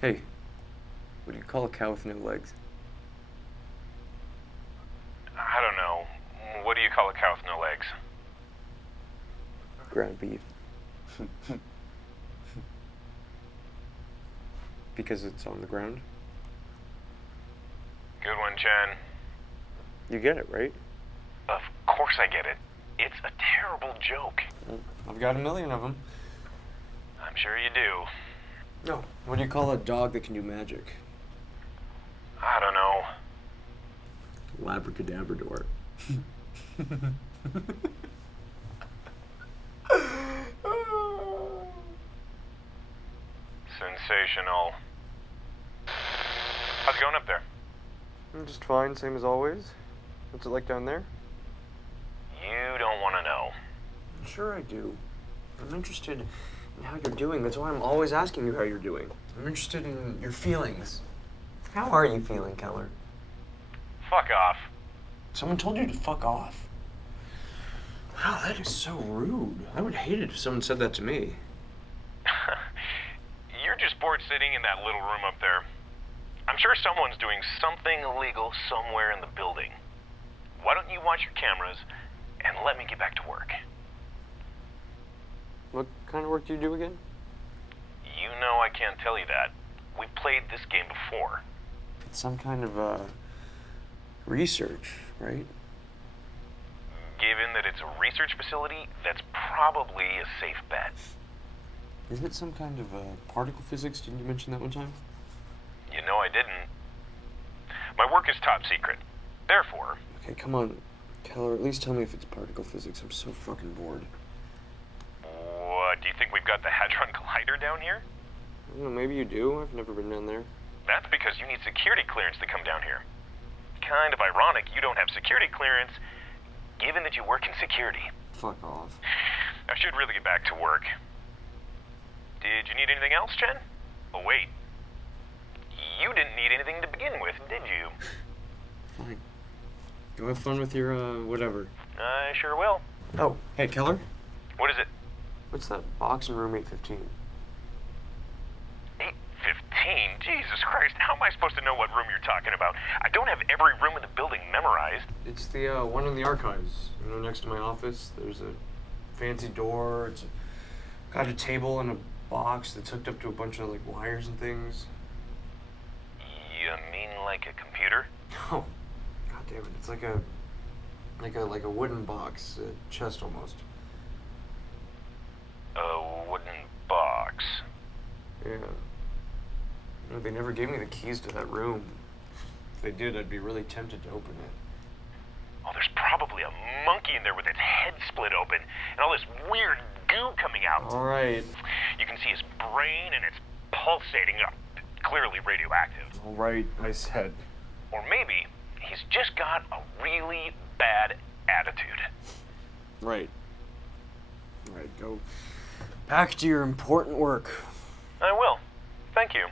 Hey, what do you call a cow with no legs? I don't know. What do you call a cow with no legs? Ground beef. Because it's on the ground? Good one, Chen. You get it, right? Of course I get it. It's a terrible joke. Well, I've got a million of them. I'm sure you do. No. What do you call a dog that can do magic? I don't know. Labracadabrador. Sensational. How's it going up there? I'm just fine, same as always. What's it like down there? You don't want to know. Sure I do. I'm interested in how you're doing. That's why I'm always asking you how you're doing. I'm interested in your feelings. How are you feeling, Keller? Fuck off. Someone told you to fuck off. Wow, that is so rude. I would hate it if someone said that to me. You're just bored sitting in that little room up there. I'm sure someone's doing something illegal somewhere in the building. Why don't you watch your cameras and let me get back to work? What kind of work do you do again? You know I can't tell you that. We've played this game before. It's some kind of, research, right? Given that it's a research facility, that's probably a safe bet. Isn't it some kind of, particle physics? Didn't you mention that one time? You know I didn't. My work is top secret. Therefore, Okay, come on, Keller, at least tell me if it's particle physics. I'm so fucking bored. what, do you think we've got the Hadron Collider down here? I don't know, maybe you do. I've never been down there. That's because you need security clearance to come down here. Kind of ironic you don't have security clearance, given that you work in security. Fuck off. I should really get back to work. Did you need anything else, Chen? Oh, wait. You didn't need anything to begin with, did you? Fine. Go have fun with your, whatever. I sure will. Oh, hey, Keller? What is it? What's that box in room 815? 815? Jesus Christ, how am I supposed to know what room you're talking about? I don't have every room in the building memorized. It's the, one in the archives. You know, next to my office. There's a fancy door. It's got a table and a box that's hooked up to a bunch of, like, wires and things. You mean like a computer? Oh, god damn it! It's like a wooden box, a chest almost. A wooden box. Yeah. No, they never gave me the keys to that room. If they did, I'd be really tempted to open it. Oh, there's probably a monkey in there with its head split open and all this weird goo coming out. All right. You can see his brain and it's pulsating up, clearly radioactive. All right, I said. Or maybe he's just got a really bad attitude. Right. All right, go back to your important work. I will. Thank you.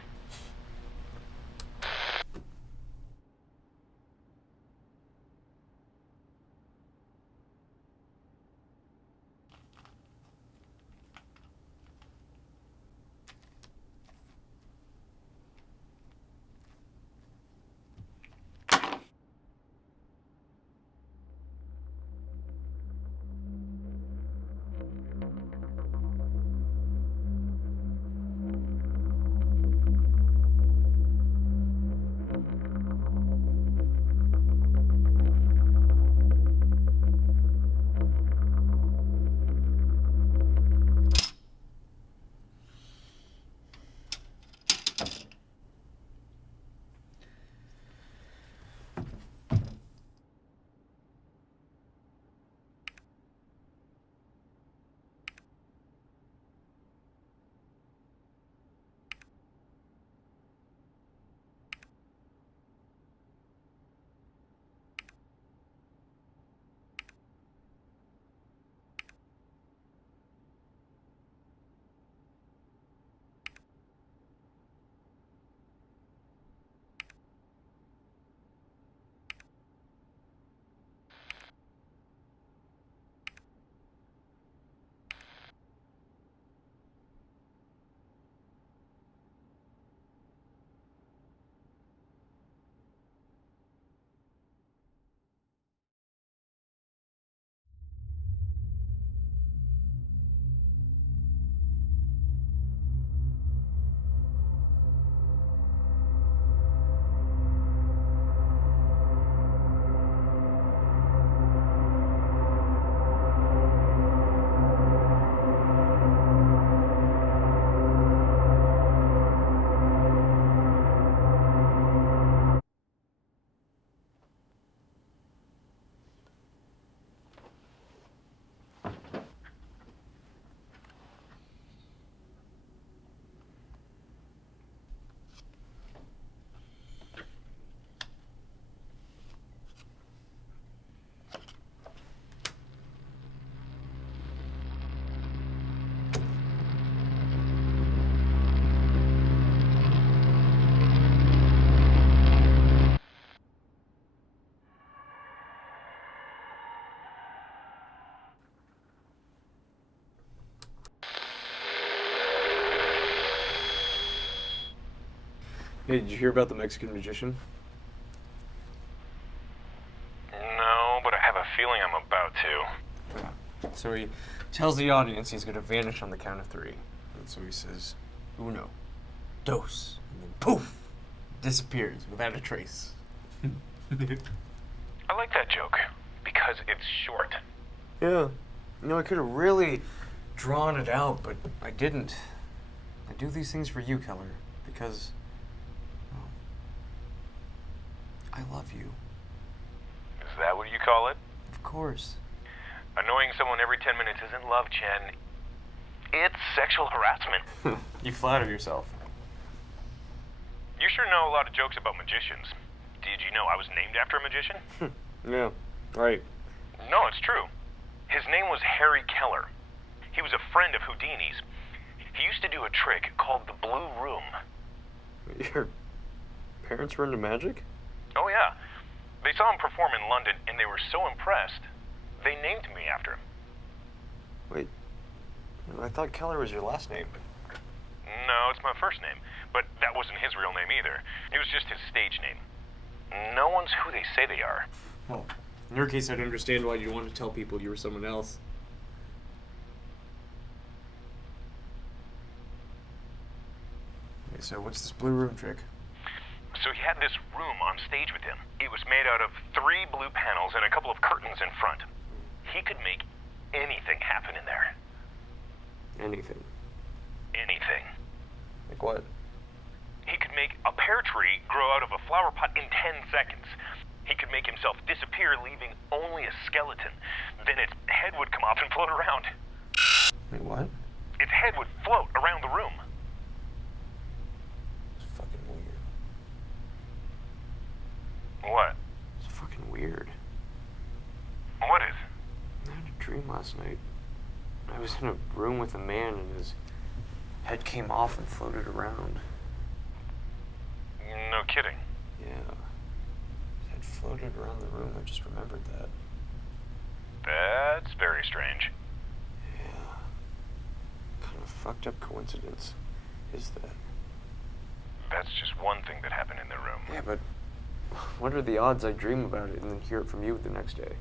Hey, did you hear about the Mexican magician? No, but I have a feeling I'm about to. Yeah. So he tells the audience he's going to vanish on the count of 3. And so he says, uno, dos, and then poof, disappears without a trace. I like that joke because it's short. Yeah. You know, I could have really drawn it out, but I didn't. I do these things for you, Keller, because, well, I love you. Is that what you call it? Of course. Annoying someone every 10 minutes isn't love, Chen. It's sexual harassment. You flatter yourself. You sure know a lot of jokes about magicians. Did you know I was named after a magician? Yeah, right. No, it's true. His name was Harry Keller. He was a friend of Houdini's. He used to do a trick called the Blue Room. Your parents were into magic? Oh, yeah. They saw him perform in London, and they were so impressed, they named me after him. Wait, I thought Keller was your last name. No, it's my first name, but that wasn't his real name either. It was just his stage name. No one's who they say they are. Well, in your case, I'd understand why you wanted to tell people you were someone else. Okay, so what's this blue room trick? So he had this room on stage with him. It was made out of 3 blue panels and a couple of curtains in front. He could make anything happen in there. Anything. Anything. Like what? He could make a pear tree grow out of a flower pot in 10 seconds. He could make himself disappear, leaving only a skeleton. Then its head would come off and float around. Wait, what? Its head would float around the room. It's fucking weird. What? It's fucking weird. What is? I had a dream last night. I was in a room with a man and his head came off and floated around. No kidding. Yeah. His head floated around the room. I just remembered that. That's very strange. Yeah. Kind of fucked up coincidence is that. That's just one thing that happened in the room. Yeah, but what are the odds I dream about it and then hear it from you the next day?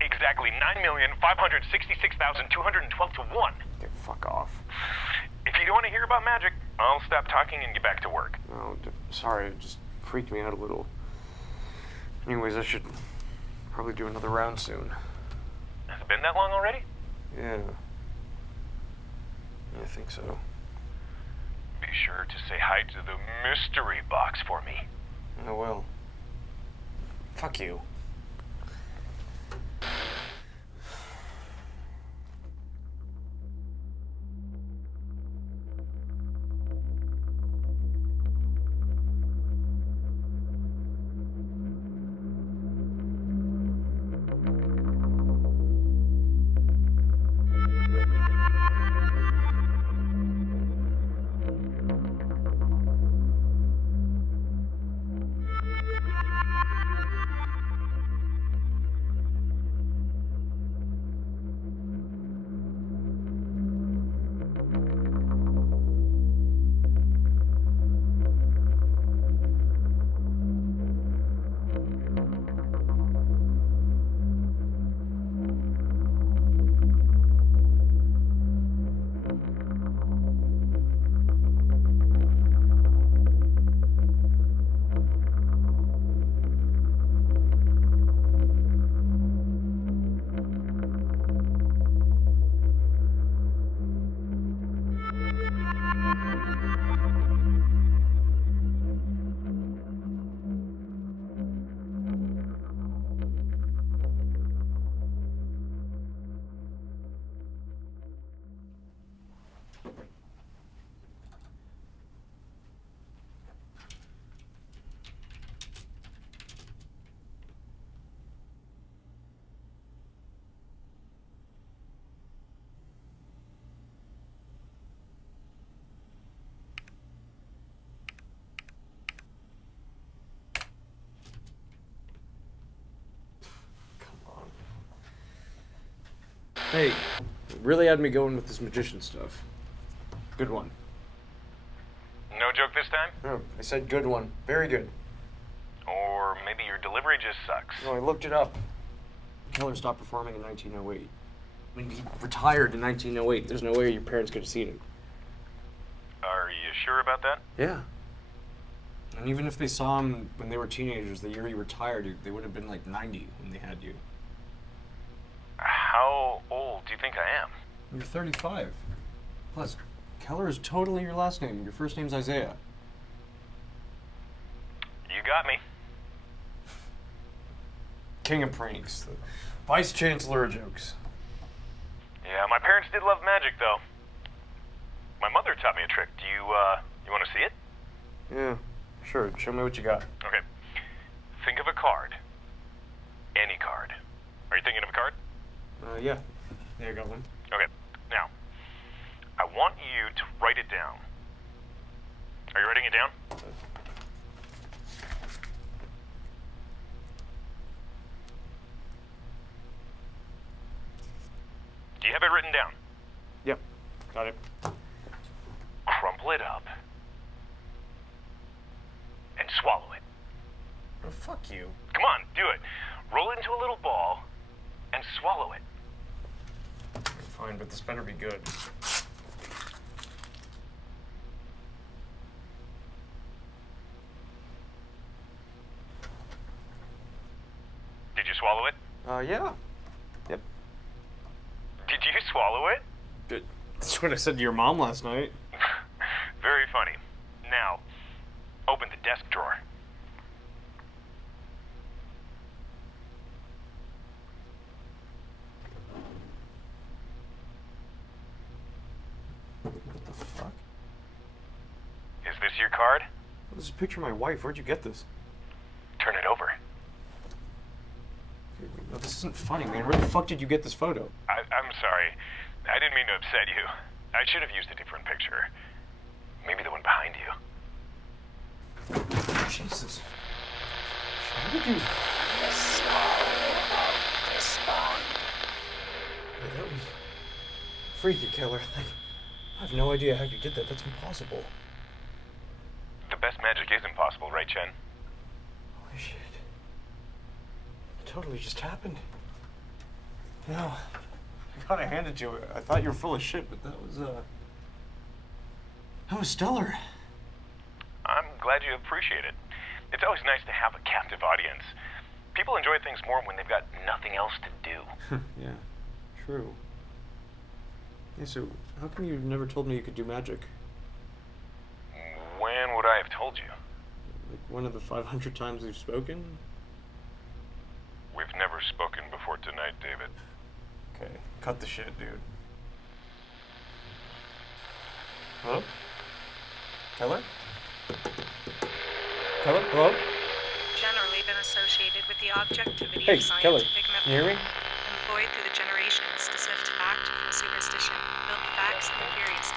Exactly 9,566,212 to 1. Okay, fuck off. If you don't want to hear about magic, I'll stop talking and get back to work. No, sorry, it just freaked me out a little. Anyways, I should probably do another round soon. Has it been that long already? Yeah. I think so. Be sure to say hi to the mystery box for me. I will. Fuck you. Hey, really had me going with this magician stuff. Good one. No joke this time? No, I said good one. Very good. Or maybe your delivery just sucks. No, I looked it up. Keller stopped performing in 1908. I mean, he retired in 1908. There's no way your parents could have seen him. Are you sure about that? Yeah. And even if they saw him when they were teenagers, the year he retired, they would have been like 90 when they had you. How old do you think I am? You're 35. Plus, Keller is totally your last name. Your first name's Isaiah. You got me. King of pranks. The Vice Chancellor of jokes. Yeah, my parents did love magic, though. My mother taught me a trick. Do you want to see it? Yeah, sure. Show me what you got. Okay. Think of a card. Any card. Are you thinking of a card? Yeah. Yeah, I got one. Okay. Now, I want you to write it down. Are you writing it down? Do you have it written down? Yep. Got it. Crumple it up. And swallow it. Oh, fuck you. Come on, do it. Roll it into a little ball and swallow it. Fine, but this better be good. Did you swallow it? Yeah. Yep. Did you swallow it? That's what I said to your mom last night. Very funny. Now, open the desk drawer. What the fuck? Is this your card? This is a picture of my wife. Where'd you get this? Turn it over. No, this isn't funny, man. Where the fuck did you get this photo? I'm sorry. I didn't mean to upset you. I should have used a different picture. Maybe the one behind you. Jesus. How did you... That was freaky, Keller. I have no idea how you did that. That's impossible. The best magic is impossible, right, Chen? Holy shit. It totally just happened. No. I gotta hand it to you. I thought you were full of shit, but that was stellar. I'm glad you appreciate it. It's always nice to have a captive audience. People enjoy things more when they've got nothing else to do. Yeah, true. Hey, so how come you never told me you could do magic? When would I have told you? Like one of the 500 times we've spoken? We've never spoken before tonight, David. Okay, cut the shit, dude. Hello? Keller? Keller? Hello? Generally been associated with the objectivity Hey, of Keller, scientific can you hear me? employed through the generations to sift fact from superstition, build facts and theories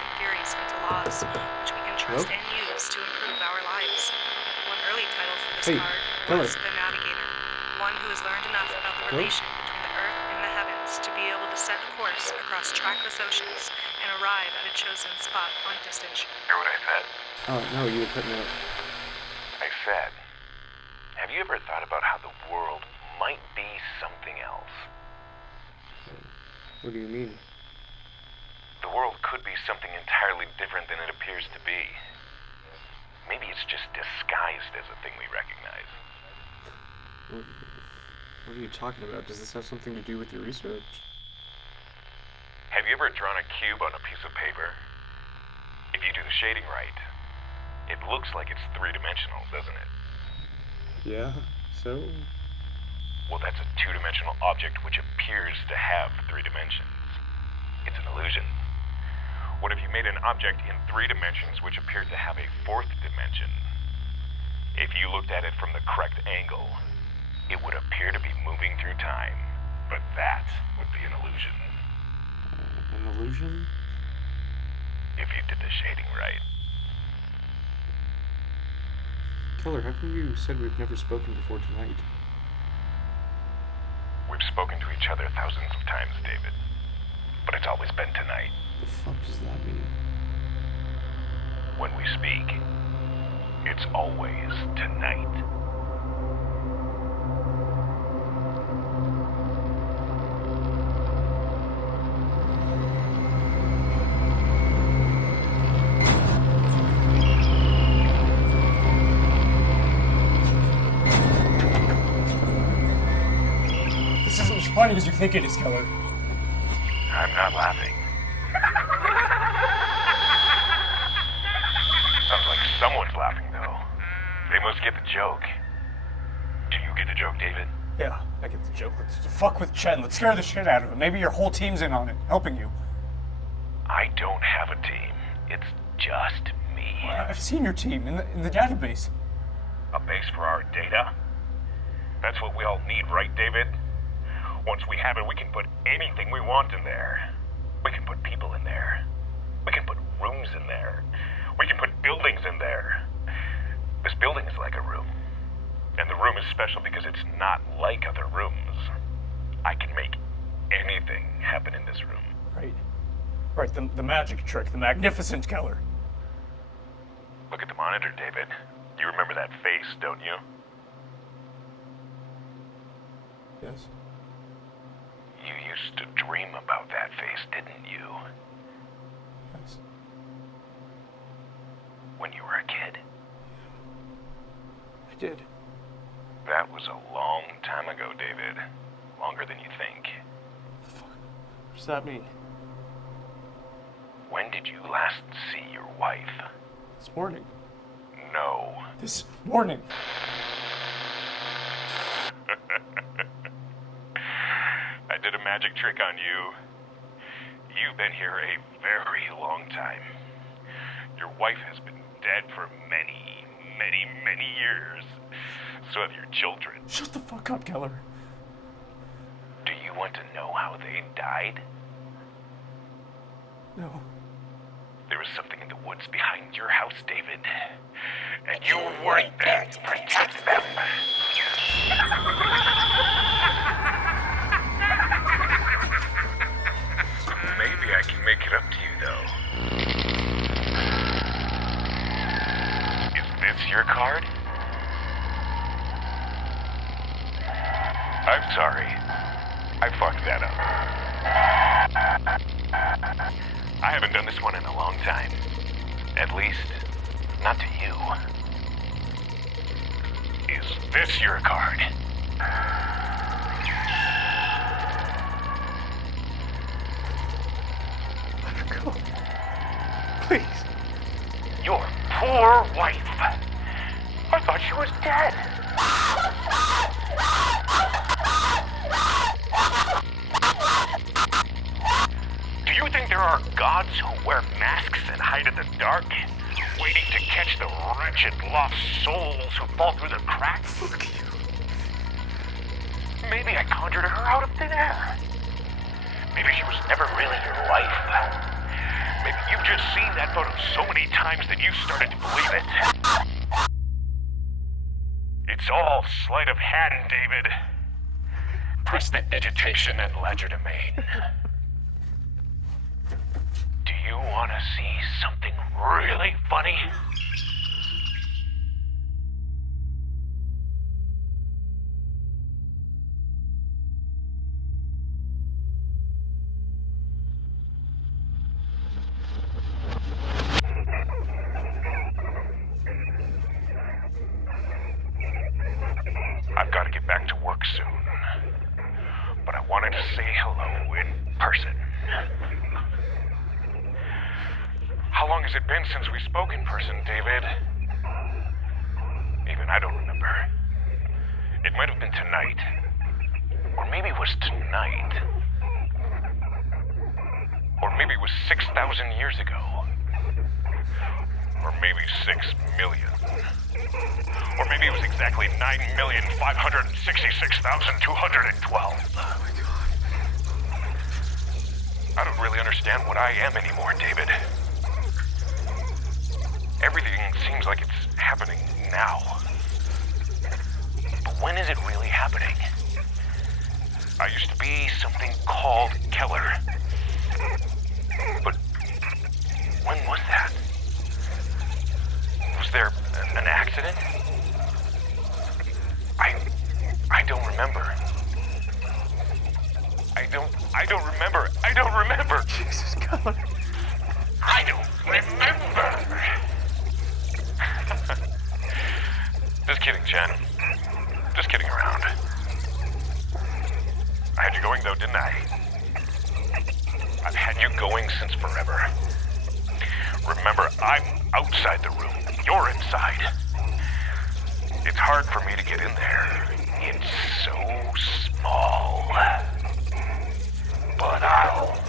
into laws, which we can trust Hello? and use to improve our lives. One early title for this Hey, card Keller. was the Navigator, one who has learned enough about the Hello? relation between the earth and the heavens to be able to set a course across trackless oceans and arrive at a chosen spot on distant Hear what I said? Oh, no, you were cutting out. I said, have you ever thought about how the world might be something else? What do you mean? The world could be something entirely different than it appears to be. Maybe it's just disguised as a thing we recognize. What are you talking about? Does this have something to do with your research? Have you ever drawn a cube on a piece of paper? If you do the shading right, it looks like it's three-dimensional, doesn't it? Yeah, so? Well, that's a two-dimensional object which appears to have three dimensions. It's an illusion. What if you made an object in 3 dimensions which appeared to have a 4th dimension? If you looked at it from the correct angle, it would appear to be moving through time. But that would be an illusion. An illusion? If you did the shading right. Keller, how come you said we've never spoken before tonight? We've spoken to each other thousands of times, David. But it's always been tonight. What the fuck does that mean? when we speak, it's always tonight. This isn't as funny as you think it is, Keller. I'm not laughing. Sounds like someone's laughing, though. They must get the joke. Do you get the joke, David? Yeah, I get the joke. Let's fuck with Chen. Let's scare the shit out of him. Maybe your whole team's in on it, helping you. I don't have a team. It's just me. I've seen your team in the database. A base for our data? That's what we all need, right, David? Once we have it, we can put anything we want in there. We can put people in there. We can put rooms in there. We can put buildings in there. This building is like a room. And the room is special because it's not like other rooms. I can make anything happen in this room. Right. Right, the magic trick, the magnificent Keller. Look at the monitor, David. You remember that face, don't you? Yes. You used to dream about that face, didn't you? Yes. When you were a kid. I did. That was a long time ago, David. Longer than you think. What the fuck? What does that mean? When did you last see your wife? This morning. No. This morning. I did a magic trick on you. You've been here a very long time. Your wife has been dead for many, many, many years. So have your children. Shut the fuck up, Keller. Do you want to know how they died? No. There was something in the woods behind your house, David. And you weren't there to protect them. Maybe I can make it up to you, though. Is this your card? I'm sorry. I fucked that up. I haven't done this one in a long time. At least, not to you. Is this your card? Let her go. Please. Your poor wife. I thought she was dead. Do you think there are gods who wear masks and hide in the dark, waiting to catch the wretched lost souls who fall through the cracks? Fuck you. Maybe I conjured her out of thin air. Maybe she was never really your wife. Maybe you've just seen that photo so many times that you started to believe it. It's all sleight of hand, David. Press the digitation and legerdemain. Do you want to see something really funny? I've got to get back to work soon. But I wanted to say hello in person. How long has it been since we spoke in person, David? Even I don't remember. It might have been tonight. Or maybe it was tonight. Or maybe it was 6,000 years ago. Or maybe 6 million. Or maybe it was exactly 9,566,212. Oh my God. I don't really understand what I am anymore, David. Everything seems like it's happening now. But when is it really happening? I used to be something called Keller. But when was that? going since forever. Remember, I'm outside the room. You're inside. It's hard for me to get in there. It's so small. But I'll